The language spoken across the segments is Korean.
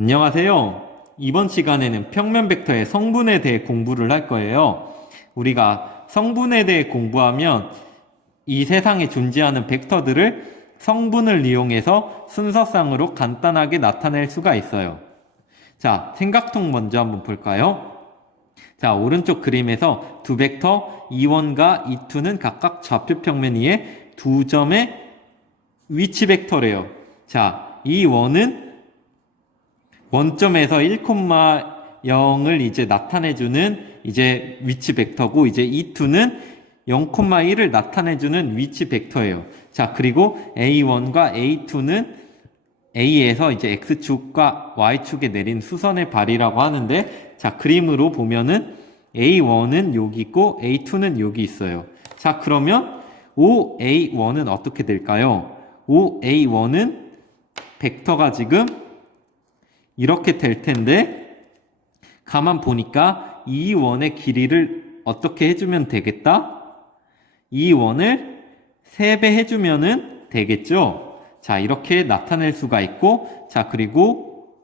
안녕하세요. 이번 시간에는 평면 벡터의 성분에 대해 공부를 할 거예요. 우리가 성분에 대해 공부하면 이 세상에 존재하는 벡터들을 성분을 이용해서 순서상으로 간단하게 나타낼 수가 있어요. 자, 생각통 먼저 한번 볼까요? 자, 오른쪽 그림에서 두 벡터 E1과 E2는 각각 좌표 평면 위에 두 점의 위치 벡터래요. 자, E1은 원점에서 1,0을 이제 나타내주는 이제 위치 벡터고, 이제 E2는 0,1을 나타내주는 위치 벡터예요. 자, 그리고 A1과 A2는 A에서 이제 X축과 Y축에 내린 수선의 발이라고 하는데, 자, 그림으로 보면은 A1은 여기 있고 A2는 여기 있어요. 자, 그러면 OA1은 어떻게 될까요? OA1은 벡터가 지금 이렇게 될 텐데, 가만 보니까 E1의 길이를 어떻게 해주면 되겠다? E1을 3배 해주면은 되겠죠? 자, 이렇게 나타낼 수가 있고, 자, 그리고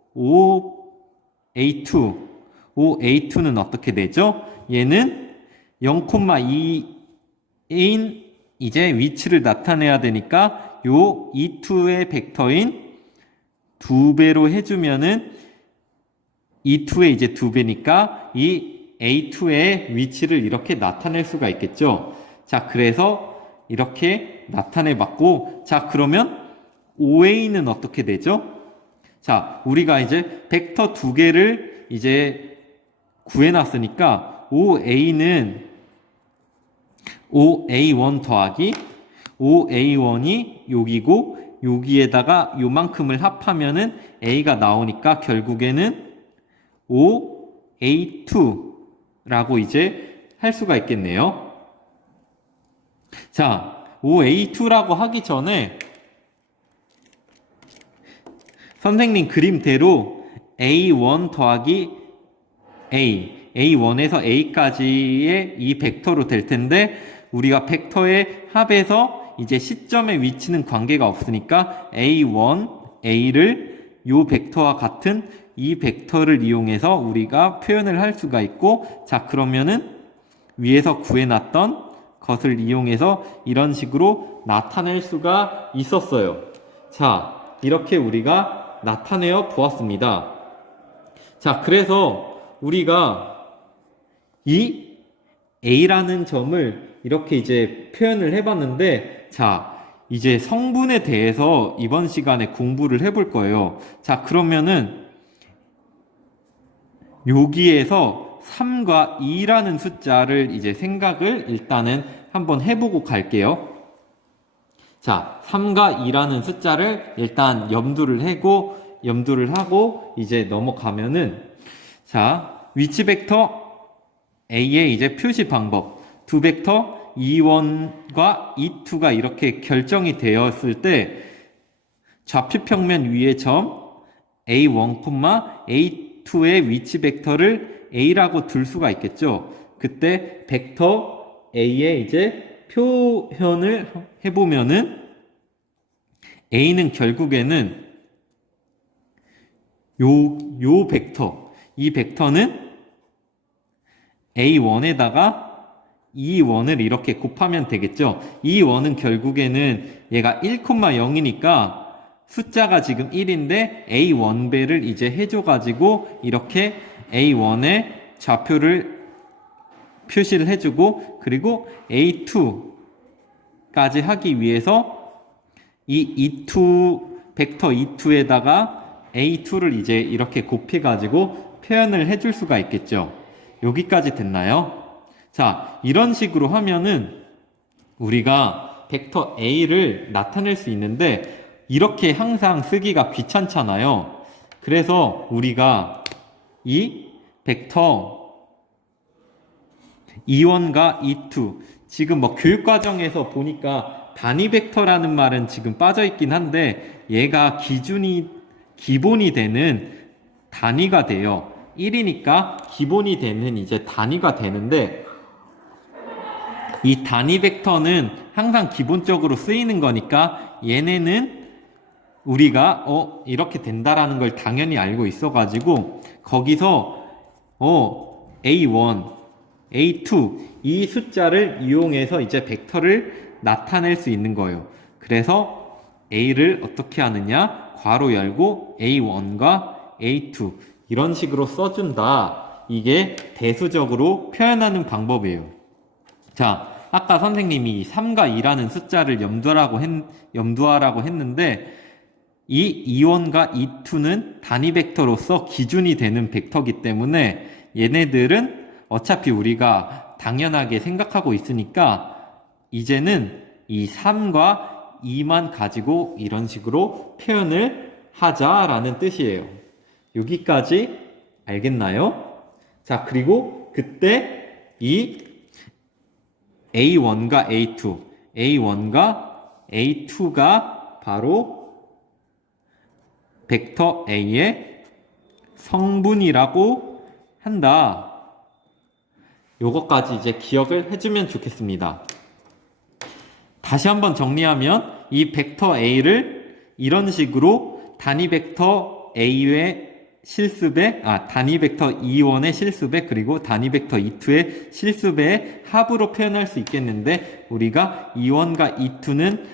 OA2는 어떻게 되죠? 얘는 0,2인 이제 위치를 나타내야 되니까 요 E2의 벡터인 2배로 해주면은 E2의 이제 2배니까 이 A2의 위치를 이렇게 나타낼 수가 있겠죠. 자, 그래서 이렇게 나타내 봤고, 자, 그러면 OA는 어떻게 되죠? 자, 우리가 이제 벡터 2개를 이제 구해놨으니까 OA는 OA1 더하기 OA1이 여기고, 여기에다가 요만큼을 합하면은 A가 나오니까 결국에는 OA2라고 이제 할 수가 있겠네요. 자, OA2라고 하기 전에 선생님 그림대로 A1 더하기 A1에서 A까지의 이 벡터로 될 텐데, 우리가 벡터의 합에서 이제 시점의 위치는 관계가 없으니까 A1, A를 요 벡터와 같은 이 벡터를 이용해서 우리가 표현을 할 수가 있고, 자, 그러면은 위에서 구해놨던 것을 이용해서 이런 식으로 나타낼 수가 있었어요. 자, 이렇게 우리가 나타내어 보았습니다. 자, 그래서 우리가 이 A라는 점을 이렇게 이제 표현을 해봤는데, 자, 이제 성분에 대해서 이번 시간에 공부를 해볼 거예요. 자, 그러면은 여기에서 3과 2라는 숫자를 이제 생각을 일단은 한번 해보고 갈게요. 자, 3과 2라는 숫자를 일단 염두를 하고 이제 넘어가면은, 자, 위치 벡터 A의 이제 표시 방법, 두 벡터 E1과 E2가 이렇게 결정이 되었을 때 좌표 평면 위의 점 A1, A2의 위치 벡터를 A라고 둘 수가 있겠죠. 그때 벡터 A의 이제 표현을 해보면은 A는 결국에는 요 벡터, 이 벡터는 A1에다가 E1을 이렇게 곱하면 되겠죠. E1은 결국에는 얘가 1,0이니까 숫자가 지금 1인데 A1배를 이제 해줘가지고 이렇게 A1의 좌표를 표시를 해주고, 그리고 A2까지 하기 위해서 이 E2, 벡터 E2에다가 A2를 이제 이렇게 곱해가지고 표현을 해줄 수가 있겠죠. 여기까지 됐나요? 자, 이런 식으로 하면은 우리가 벡터 A를 나타낼 수 있는데, 이렇게 항상 쓰기가 귀찮잖아요. 그래서 우리가 이 벡터 E1과 E2, 지금 뭐 교육과정에서 보니까 단위 벡터라는 말은 지금 빠져있긴 한데, 얘가 기본이 되는 단위가 돼요. 1이니까 기본이 되는 이제 단위가 되는데, 이 단위 벡터는 항상 기본적으로 쓰이는 거니까 얘네는 우리가 이렇게 된다라는 걸 당연히 알고 있어가지고 거기서 A1, A2 이 숫자를 이용해서 이제 벡터를 나타낼 수 있는 거예요. 그래서 A를 어떻게 하느냐? 괄호 열고 A1과 A2 이런 식으로 써준다. 이게 대수적으로 표현하는 방법이에요. 자, 아까 선생님이 3과 2라는 숫자를 염두하라고 했는데 이 E1과 E2는 단위 벡터로서 기준이 되는 벡터이기 때문에 얘네들은 어차피 우리가 당연하게 생각하고 있으니까 이제는 이 3과 2만 가지고 이런 식으로 표현을 하자라는 뜻이에요. 여기까지 알겠나요? 자, 그리고 그때 이 A1과 A2, A1과 A2가 바로 벡터 A의 성분이라고 한다. 요것까지 이제 기억을 해주면 좋겠습니다. 다시 한번 정리하면 이 벡터 A를 이런 식으로 단위 벡터 A의 실수배, 단위 벡터 E1의 실수배, 그리고 단위 벡터 E2의 실수배의 합으로 표현할 수 있겠는데, 우리가 E1과 E2는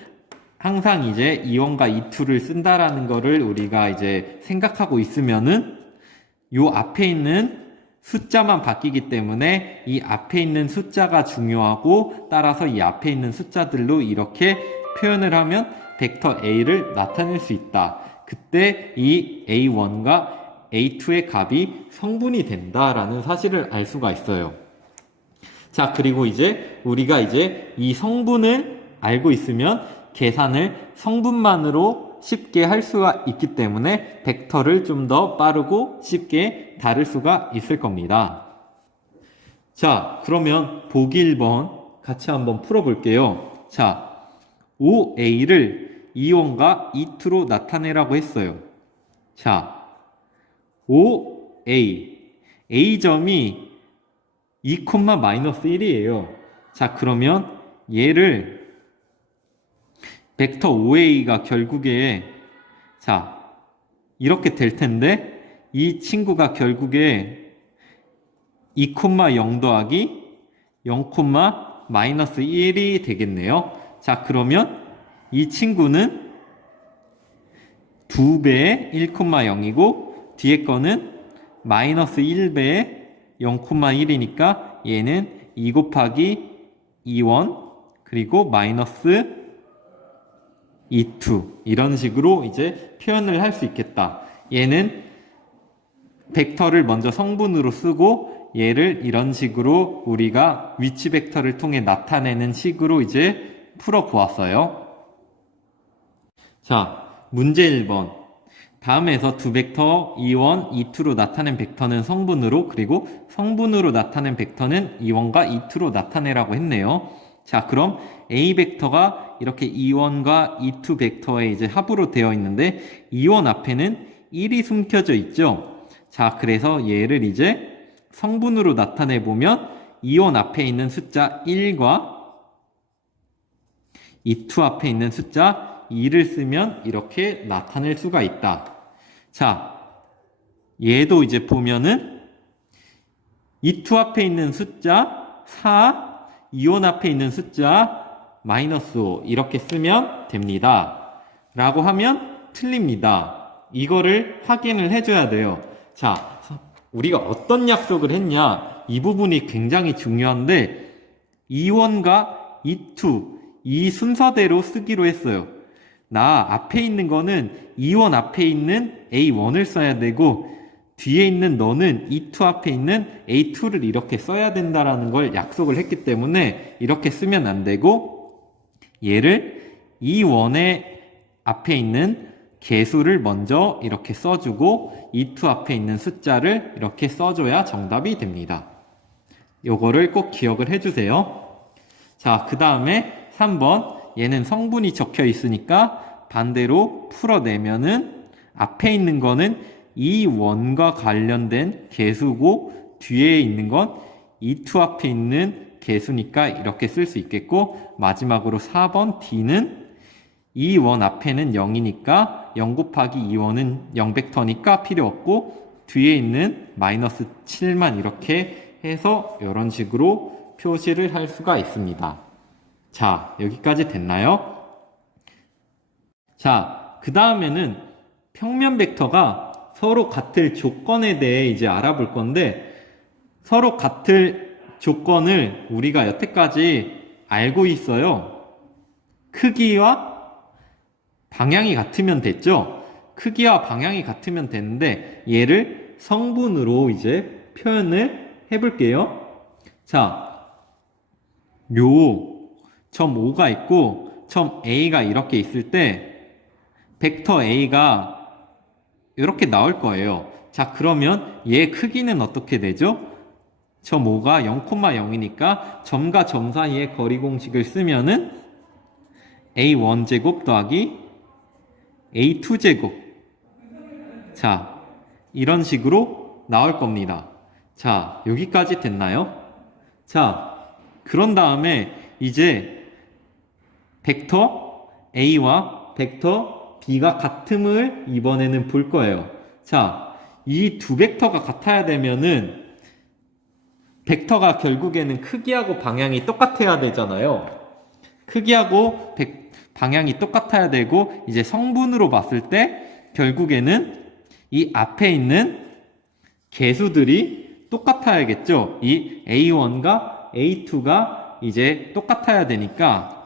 항상 이제 E1과 E2를 쓴다라는 거를 우리가 이제 생각하고 있으면은 요 앞에 있는 숫자만 바뀌기 때문에 이 앞에 있는 숫자가 중요하고 따라서 이 앞에 있는 숫자들로 이렇게 표현을 하면 벡터 A를 나타낼 수 있다. 그때 이 A1과 A2의 값이 성분이 된다라는 사실을 알 수가 있어요. 자, 그리고 이제 우리가 이제 이 성분을 알고 있으면 계산을 성분만으로 쉽게 할 수가 있기 때문에 벡터를 좀 더 빠르고 쉽게 다룰 수가 있을 겁니다. 자, 그러면 보기 1번 같이 한번 풀어볼게요. 자, 5A를 E1과 E2로 나타내라고 했어요. 자, 5A, A점이 2,-1이에요. 자, 그러면 얘를 벡터 5A가 결국에 이렇게 될 텐데 이 친구가 결국에 2,0 더하기 0,-1이 되겠네요. 자, 그러면 이 친구는 2배의 1,0이고 뒤에 거는 -1배의 0,1이니까 얘는 2 곱하기 2원 그리고 마이너스 2,2 이런 식으로 이제 표현을 할 수 있겠다. 얘는 벡터를 먼저 성분으로 쓰고 얘를 이런 식으로 우리가 위치 벡터를 통해 나타내는 식으로 이제 풀어 보았어요. 자, 문제 1번. 다음에서 두 벡터 E1, E2로 나타낸 벡터는 성분으로, 그리고 성분으로 나타낸 벡터는 E1과 E2로 나타내라고 했네요. 자, 그럼 A 벡터가 이렇게 E1과 E2 벡터의 이제 합으로 되어 있는데 E1 앞에는 1이 숨겨져 있죠. 자, 그래서 얘를 이제 성분으로 나타내 보면 E1 앞에 있는 숫자 1과 E2 앞에 있는 숫자 2를 쓰면 이렇게 나타낼 수가 있다. 자, 얘도 이제 보면은 E2 앞에 있는 숫자 4, E1 앞에 있는 숫자 -5 이렇게 쓰면 됩니다. 라고 하면 틀립니다. 이거를 확인을 해줘야 돼요. 자, 우리가 어떤 약속을 했냐? 이 부분이 굉장히 중요한데 E1과 E2 이 순서대로 쓰기로 했어요. 나 앞에 있는 거는 E1 앞에 있는 A1을 써야 되고 뒤에 있는 너는 E2 앞에 있는 A2를 이렇게 써야 된다라는 걸 약속을 했기 때문에 이렇게 쓰면 안 되고 얘를 E1의 앞에 있는 개수를 먼저 이렇게 써주고 E2 앞에 있는 숫자를 이렇게 써줘야 정답이 됩니다. 요거를 꼭 기억을 해주세요. 자, 그 다음에 3번 얘는 성분이 적혀 있으니까 반대로 풀어내면은 앞에 있는 거는 E1과 관련된 개수고 뒤에 있는 건 E2 앞에 있는 개수니까 이렇게 쓸 수 있겠고 마지막으로 4번 D는 E1 앞에는 0이니까 0 곱하기 2원은 0벡터니까 필요 없고 뒤에 있는 마이너스 7만 이렇게 해서 이런 식으로 표시를 할 수가 있습니다. 자, 여기까지 됐나요? 자, 그 다음에는 평면 벡터가 서로 같을 조건에 대해 이제 알아볼 건데, 서로 같을 조건을 우리가 여태까지 알고 있어요. 크기와 방향이 같으면 됐죠? 크기와 방향이 같으면 되는데, 얘를 성분으로 이제 표현을 해볼게요. 자, 요 점 O가 있고 점 A가 이렇게 있을 때 벡터 A가 이렇게 나올 거예요. 자, 그러면 얘 크기는 어떻게 되죠? 점 O가 0,0이니까 점과 점 사이의 거리 공식을 쓰면은 A1제곱 더하기 A2제곱. 자, 이런 식으로 나올 겁니다. 자, 여기까지 됐나요? 자, 그런 다음에 이제 벡터 A와 벡터 B가 같음을 이번에는 볼 거예요. 자, 이 두 벡터가 같아야 되면은 벡터가 결국에는 크기하고 방향이 똑같아야 되잖아요. 크기하고 방향이 똑같아야 되고 이제 성분으로 봤을 때 결국에는 이 앞에 있는 개수들이 똑같아야겠죠. 이 A1과 A2가 이제 똑같아야 되니까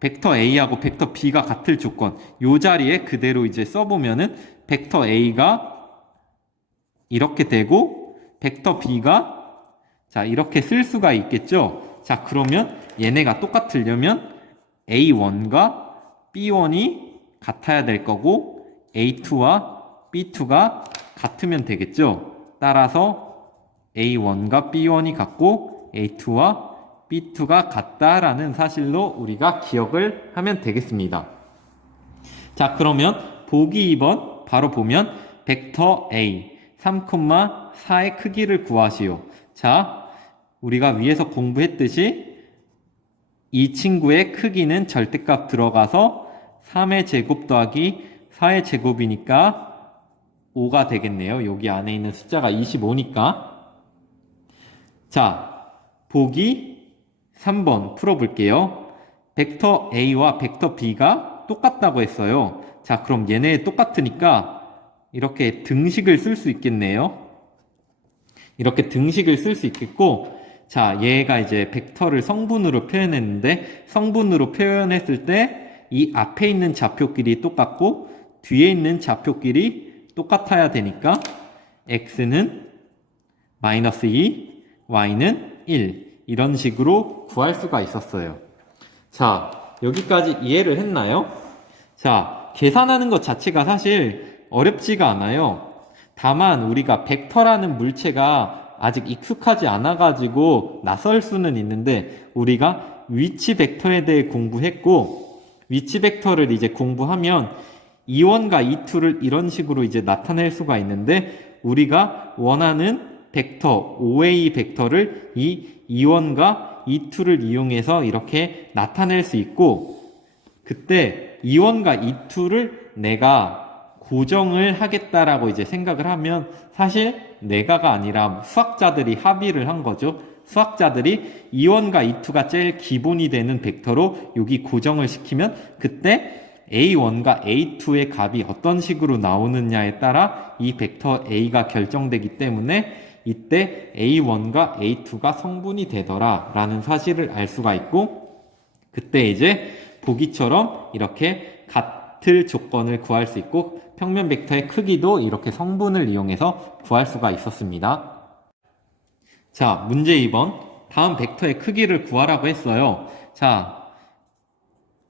벡터 A하고 벡터 B가 같을 조건 요 자리에 그대로 이제 써보면은 벡터 A가 이렇게 되고 벡터 B가 자 이렇게 쓸 수가 있겠죠. 자, 그러면 얘네가 똑같으려면 A1과 B1이 같아야 될 거고 A2와 B2가 같으면 되겠죠. 따라서 A1과 B1이 같고 A2와 B2가 같다라는 사실로 우리가 기억을 하면 되겠습니다. 자, 그러면 보기 2번 바로 보면 벡터 A 3,4의 크기를 구하시오. 자, 우리가 위에서 공부했듯이 이 친구의 크기는 절대값 들어가서 3의 제곱 더하기 4의 제곱이니까 5가 되겠네요. 여기 안에 있는 숫자가 25니까. 자, 보기 3번 풀어볼게요. 벡터 A와 벡터 B가 똑같다고 했어요. 자, 그럼 얘네 똑같으니까 이렇게 등식을 쓸 수 있겠네요. 이렇게 등식을 쓸 수 있겠고, 자, 얘가 이제 벡터를 성분으로 표현했는데, 성분으로 표현했을 때 이 앞에 있는 좌표끼리 똑같고 뒤에 있는 좌표끼리 똑같아야 되니까 x는 마이너스 2, y는 1 이런 식으로 구할 수가 있었어요. 자, 여기까지 이해를 했나요? 자, 계산하는 것 자체가 사실 어렵지가 않아요. 다만 우리가 벡터라는 물체가 아직 익숙하지 않아가지고 낯설 수는 있는데 우리가 위치 벡터에 대해 공부했고 위치 벡터를 이제 공부하면 2원과 2투를 이런 식으로 이제 나타낼 수가 있는데 우리가 원하는 벡터, OA 벡터를 이 2원과 2투를 이용해서 이렇게 나타낼 수 있고 그때 2원과 2투를 내가 고정을 하겠다라고 이제 생각을 하면 사실 내가가 아니라 수학자들이 합의를 한 거죠. 수학자들이 2원과 2투가 제일 기본이 되는 벡터로 여기 고정을 시키면 그때 A1과 A2의 값이 어떤 식으로 나오느냐에 따라 이 벡터 A가 결정되기 때문에 이때 A1과 A2가 성분이 되더라 라는 사실을 알 수가 있고 그때 이제 보기처럼 이렇게 같을 조건을 구할 수 있고 평면 벡터의 크기도 이렇게 성분을 이용해서 구할 수가 있었습니다. 자, 문제 2번. 다음 벡터의 크기를 구하라고 했어요. 자,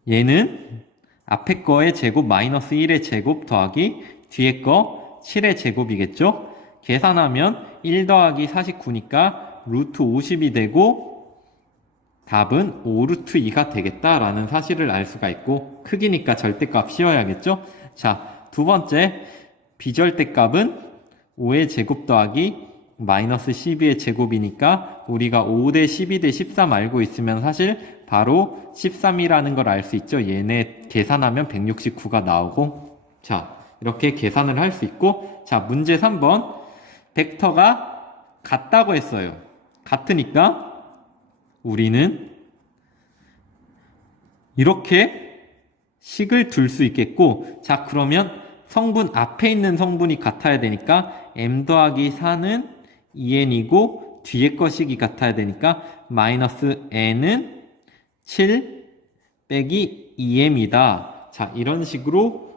얘는 앞에 거의 제곱 마이너스 1의 제곱 더하기 뒤에 거 7의 제곱이겠죠? 계산하면 1 더하기 49니까 루트 50이 되고 답은 5 루트 2가 되겠다라는 사실을 알 수가 있고 크기니까 절대값 씌워야겠죠? 자, 두 번째 비절대값은 5의 제곱 더하기 마이너스 12의 제곱이니까 우리가 5대 12 대 13 알고 있으면 사실 바로 13이라는 걸 알 수 있죠. 얘네 계산하면 169가 나오고. 자, 이렇게 계산을 할 수 있고. 자, 문제 3번. 벡터가 같다고 했어요. 같으니까 우리는 이렇게 식을 둘 수 있겠고. 자, 그러면 성분 앞에 있는 성분이 같아야 되니까 m 더하기 4는 2n이고 뒤에 거 식이 같아야 되니까 마이너스 n은 7 빼기 2m이다. 자, 이런 식으로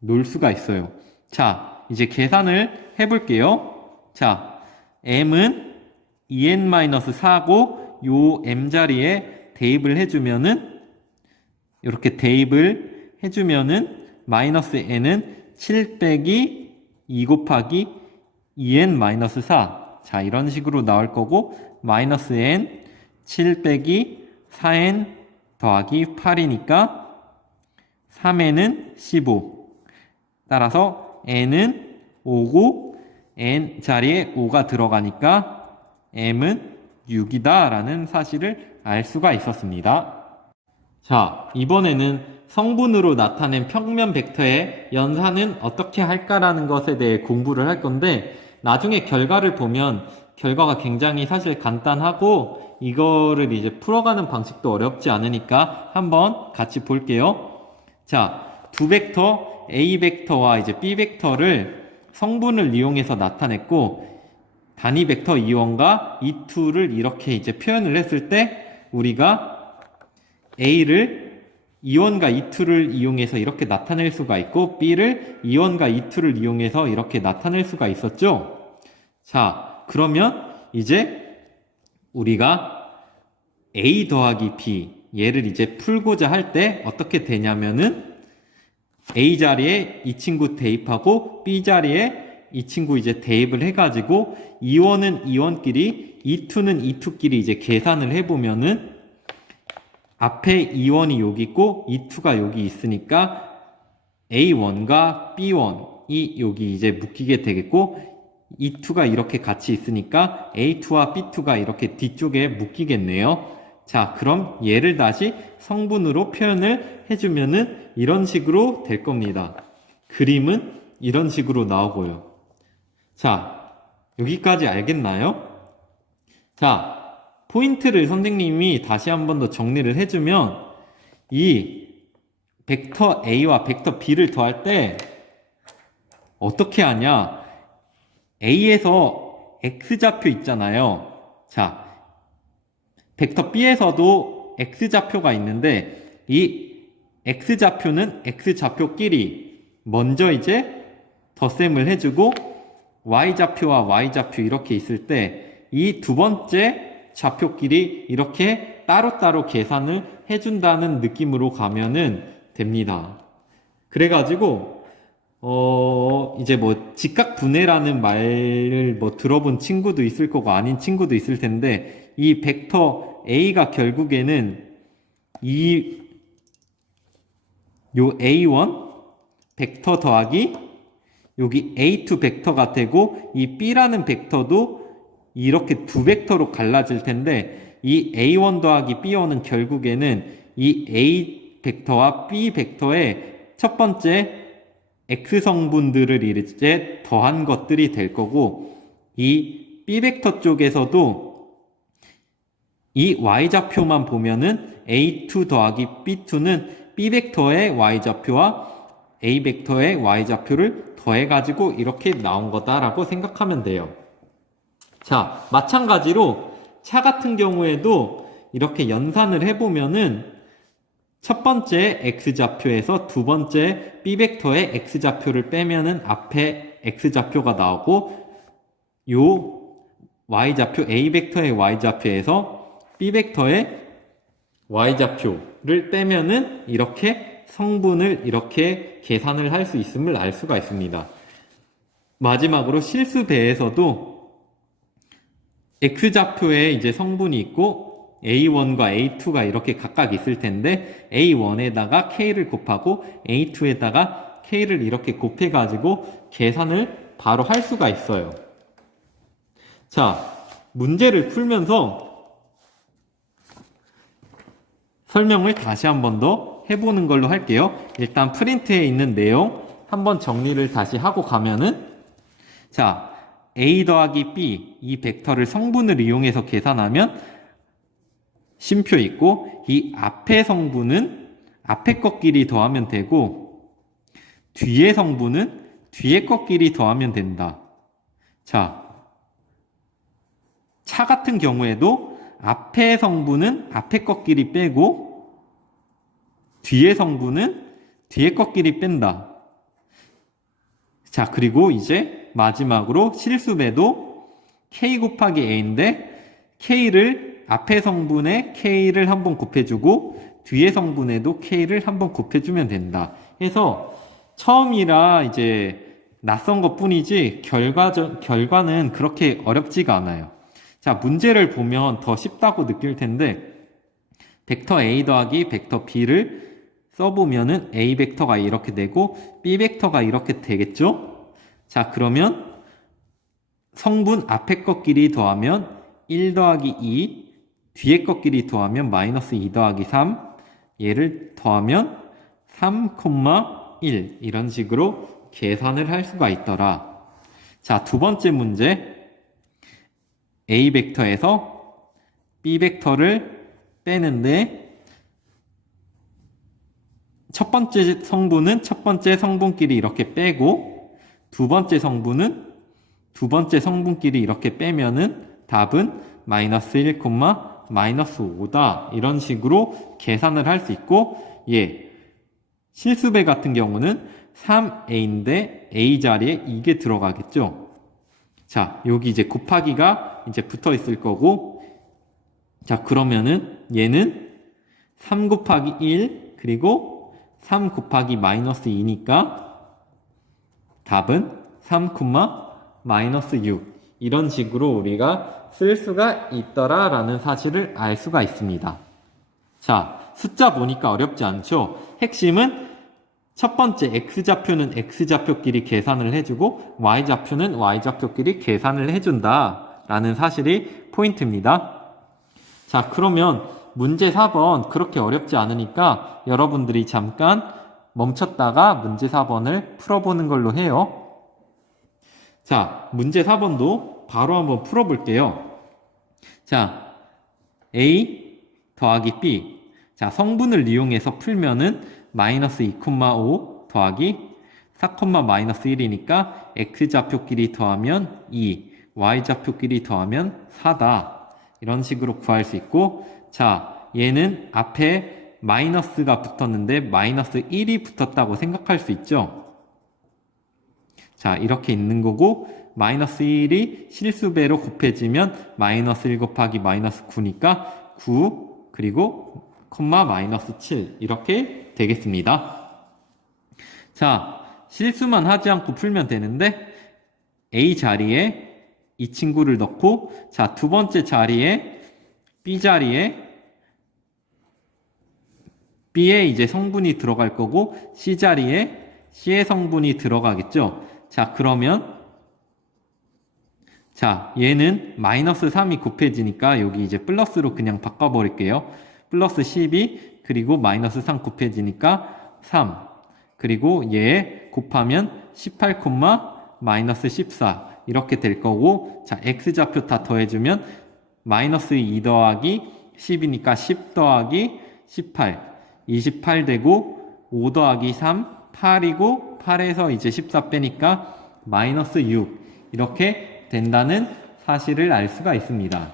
놓을 수가 있어요. 자, 이제 계산을 해볼게요. 자, m은 2n-4고 요 m 자리에 대입을 해주면은 이렇게 대입을 해주면은 마이너스 n은 7 빼기 2 곱하기 2n-4. 자, 이런 식으로 나올 거고 마이너스 n 7 빼기 4n 더하기 8이니까 3n은 15. 따라서 n은 5고 n 자리에 5가 들어가니까 m은 6이다 라는 사실을 알 수가 있었습니다. 자, 이번에는 성분으로 나타낸 평면 벡터의 연산은 어떻게 할까라는 것에 대해 공부를 할 건데, 나중에 결과를 보면 결과가 굉장히 사실 간단하고 이거를 이제 풀어가는 방식도 어렵지 않으니까 한번 같이 볼게요. 자, 두 벡터 A 벡터와 이제 B 벡터를 성분을 이용해서 나타냈고, 단위 벡터 E1과 E2를 이렇게 이제 표현을 했을 때 우리가 A를 E1과 E2를 이용해서 이렇게 나타낼 수가 있고 B를 E1과 E2를 이용해서 이렇게 나타낼 수가 있었죠. 자, 그러면 이제 우리가 A 더하기 B 얘를 이제 풀고자 할 때 어떻게 되냐면은 A 자리에 이 친구 대입하고 B 자리에 이 친구 이제 대입을 해가지고 E1은 E1끼리 E2는 E2끼리 이제 계산을 해보면은 앞에 E1이 여기 있고 E2가 여기 있으니까 A1과 B1이 여기 이제 묶이게 되겠고 E2가 이렇게 같이 있으니까 A2와 B2가 이렇게 뒤쪽에 묶이겠네요. 자, 그럼 얘를 다시 성분으로 표현을 해주면은 이런 식으로 될 겁니다. 그림은 이런 식으로 나오고요. 자, 여기까지 알겠나요? 자, 포인트를 선생님이 다시 한 번 더 정리를 해주면 이 벡터 A와 벡터 B를 더할 때 어떻게 하냐? A에서 X좌표 있잖아요. 자, 벡터 B에서도 X좌표가 있는데 이 X좌표는 X좌표끼리 먼저 이제 덧셈을 해주고 Y좌표와 Y좌표 이렇게 있을 때 이 두 번째 좌표끼리 이렇게 따로따로 계산을 해준다는 느낌으로 가면은 됩니다. 그래가지고 이제 뭐 직각분해라는 말을 뭐 들어본 친구도 있을 거고 아닌 친구도 있을 텐데 이 벡터 A가 결국에는 요 A1 벡터 더하기 여기 A2 벡터가 되고 이 B라는 벡터도 이렇게 두 벡터로 갈라질 텐데 이 A1 더하기 B1은 결국에는 이 A 벡터와 B 벡터의 첫 번째 X 성분들을 이제 더한 것들이 될 거고 이 B 벡터 쪽에서도 이 Y좌표만 보면은 A2 더하기 B2는 B 벡터의 Y좌표와 A 벡터의 Y좌표를 더해가지고 이렇게 나온 거다라고 생각하면 돼요. 자, 마찬가지로 차 같은 경우에도 이렇게 연산을 해보면은 첫 번째 X좌표에서 두 번째 B벡터의 X좌표를 빼면은 앞에 X좌표가 나오고 요 Y좌표, A벡터의 Y좌표에서 B벡터의 Y좌표를 빼면은 이렇게 성분을 이렇게 계산을 할 수 있음을 알 수가 있습니다. 마지막으로 실수배에서도 X좌표에 이제 성분이 있고 A1과 A2가 이렇게 각각 있을 텐데 A1에다가 K를 곱하고 A2에다가 K를 이렇게 곱해가지고 계산을 바로 할 수가 있어요. 자, 문제를 풀면서 설명을 다시 한 번 더 해보는 걸로 할게요. 일단 프린트에 있는 내용 한번 정리를 다시 하고 가면은, 자, A 더하기 B 이 벡터를 성분을 이용해서 계산하면 쉼표 있고, 이 앞의 성분은 앞의 것끼리 더하면 되고 뒤의 성분은 뒤의 것끼리 더하면 된다. 자, 차 같은 경우에도 앞의 성분은 앞의 것끼리 빼고 뒤의 성분은 뒤의 것끼리 뺀다. 자, 그리고 이제 마지막으로 실수배도 K 곱하기 A인데 K를 앞의 성분에 K를 한번 곱해주고 뒤의 성분에도 K를 한번 곱해주면 된다. 해서 처음이라 이제 낯선 것 뿐이지 결과는 그렇게 어렵지가 않아요. 자, 문제를 보면 더 쉽다고 느낄 텐데, 벡터 A 더하기 벡터 B를 써보면은 A 벡터가 이렇게 되고 B 벡터가 이렇게 되겠죠? 자, 그러면 성분 앞의 것끼리 더하면 1 더하기 2, 뒤의 것끼리 더하면 마이너스 2 더하기 3, 얘를 더하면 3, 1 이런 식으로 계산을 할 수가 있더라. 자, 두 번째 문제. A 벡터에서 B 벡터를 빼는데 첫 번째 성분은 첫 번째 성분끼리 이렇게 빼고 두 번째 성분은 두 번째 성분끼리 이렇게 빼면은 답은 마이너스 1, 마이너스 5다. 이런 식으로 계산을 할 수 있고, 실수배 같은 경우는 3A인데 A 자리에 이게 들어가겠죠. 자, 여기 이제 곱하기가 이제 붙어 있을 거고, 자, 그러면은 얘는 3 곱하기 1, 그리고 3 곱하기 마이너스 2니까 답은 3, 마이너스 6. 이런 식으로 우리가 쓸 수가 있더라 라는 사실을 알 수가 있습니다. 자, 숫자 보니까 어렵지 않죠? 핵심은 첫 번째 X좌표는 X좌표끼리 계산을 해주고 Y좌표는 Y좌표끼리 계산을 해준다 라는 사실이 포인트입니다. 자, 그러면 문제 4번 그렇게 어렵지 않으니까 여러분들이 잠깐 멈췄다가 문제 4번을 풀어보는 걸로 해요. 자, 문제 4번도 바로 한번 풀어볼게요. 자, A 더하기 B. 자, 성분을 이용해서 풀면은 마이너스 2,5 더하기 4, 마이너스 1이니까 X좌표끼리 더하면 2, Y좌표끼리 더하면 4다. 이런 식으로 구할 수 있고, 자, 얘는 앞에 마이너스가 붙었는데 마이너스 1이 붙었다고 생각할 수 있죠. 자, 이렇게 있는 거고, 마이너스 1이 실수배로 곱해지면 마이너스 1 곱하기 마이너스 9니까 9, 그리고 마이너스 7 이렇게 되겠습니다. 자, 실수만 하지 않고 풀면 되는데 A 자리에 이 친구를 넣고, 자, 두 번째 자리에 B 자리에 B에 이제 성분이 들어갈 거고 C 자리에 C의 성분이 들어가겠죠. 자, 그러면 자, 얘는 마이너스 3이 곱해지니까 여기 이제 플러스로 그냥 바꿔버릴게요. 플러스 12, 그리고 마이너스 3 곱해지니까 3. 그리고 얘 곱하면 18, 마이너스 14. 이렇게 될 거고, 자, X좌표 다 더해주면 마이너스 2 더하기 10이니까 10 더하기 18. 28 되고, 5 더하기 3, 8이고, 8에서 이제 14 빼니까 마이너스 6. 이렇게 된다는 사실을 알 수가 있습니다.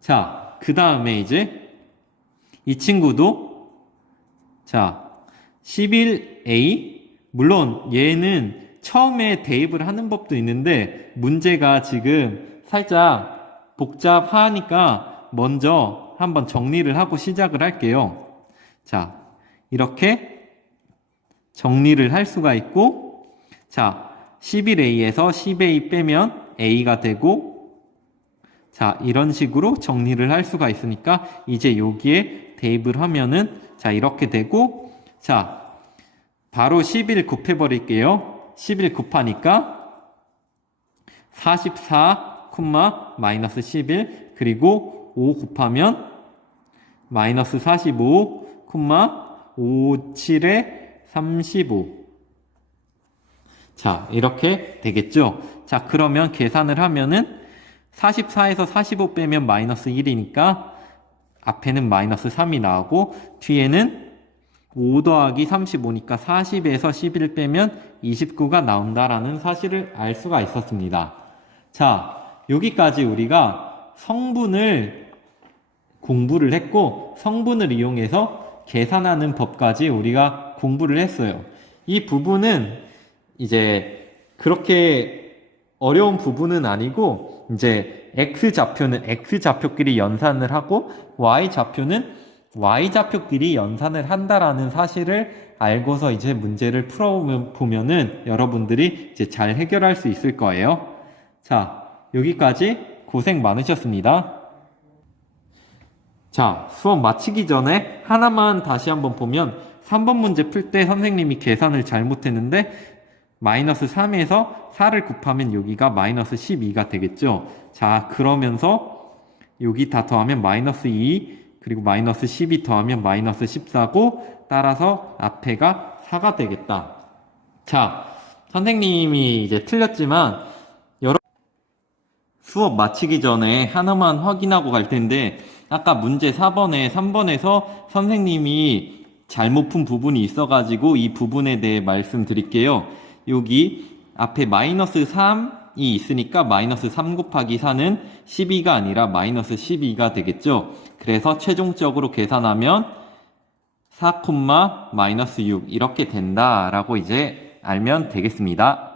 자, 그 다음에 이제 이 친구도 자, 11A. 물론 얘는 처음에 대입을 하는 법도 있는데 문제가 지금 살짝 복잡하니까 먼저 한번 정리를 하고 시작을 할게요. 자, 이렇게 정리를 할 수가 있고, 자, 11A에서 10A 빼면 A가 되고, 자, 이런 식으로 정리를 할 수가 있으니까 이제 여기에 대입을 하면은 자, 이렇게 되고, 자, 바로 11 곱해버릴게요. 11 곱하니까 44, 마이너스 11 그리고 5 곱하면 마이너스 45, 57에 35. 자, 이렇게 되겠죠? 자, 그러면 계산을 하면은 44에서 45 빼면 마이너스 1이니까 앞에는 마이너스 3이 나오고 뒤에는 5 더하기 35니까 40에서 11 빼면 29가 나온다라는 사실을 알 수가 있었습니다. 자, 여기까지 우리가 성분을 공부를 했고 성분을 이용해서 계산하는 법까지 우리가 공부를 했어요. 이 부분은 이제 그렇게 어려운 부분은 아니고 이제 X좌표는 X좌표끼리 연산을 하고 Y좌표는 Y좌표끼리 연산을 한다라는 사실을 알고서 이제 문제를 풀어보면은 여러분들이 이제 잘 해결할 수 있을 거예요. 자, 여기까지 고생 많으셨습니다. 자, 수업 마치기 전에 하나만 다시 한번 보면 3번 문제 풀 때 선생님이 계산을 잘못했는데 마이너스 3에서 4를 곱하면 여기가 마이너스 12가 되겠죠. 자, 그러면서 여기 다 더하면 마이너스 2 그리고 마이너스 12 더하면 마이너스 14고 따라서 앞에가 4가 되겠다. 자, 선생님이 이제 틀렸지만 수업 마치기 전에 하나만 확인하고 갈 텐데 아까 문제 4번에 3번에서 선생님이 잘못 푼 부분이 있어가지고 이 부분에 대해 말씀드릴게요. 여기 앞에 마이너스 3이 있으니까 마이너스 3 곱하기 4는 12가 아니라 마이너스 12가 되겠죠. 그래서 최종적으로 계산하면 4, 마이너스 6 이렇게 된다라고 이제 알면 되겠습니다.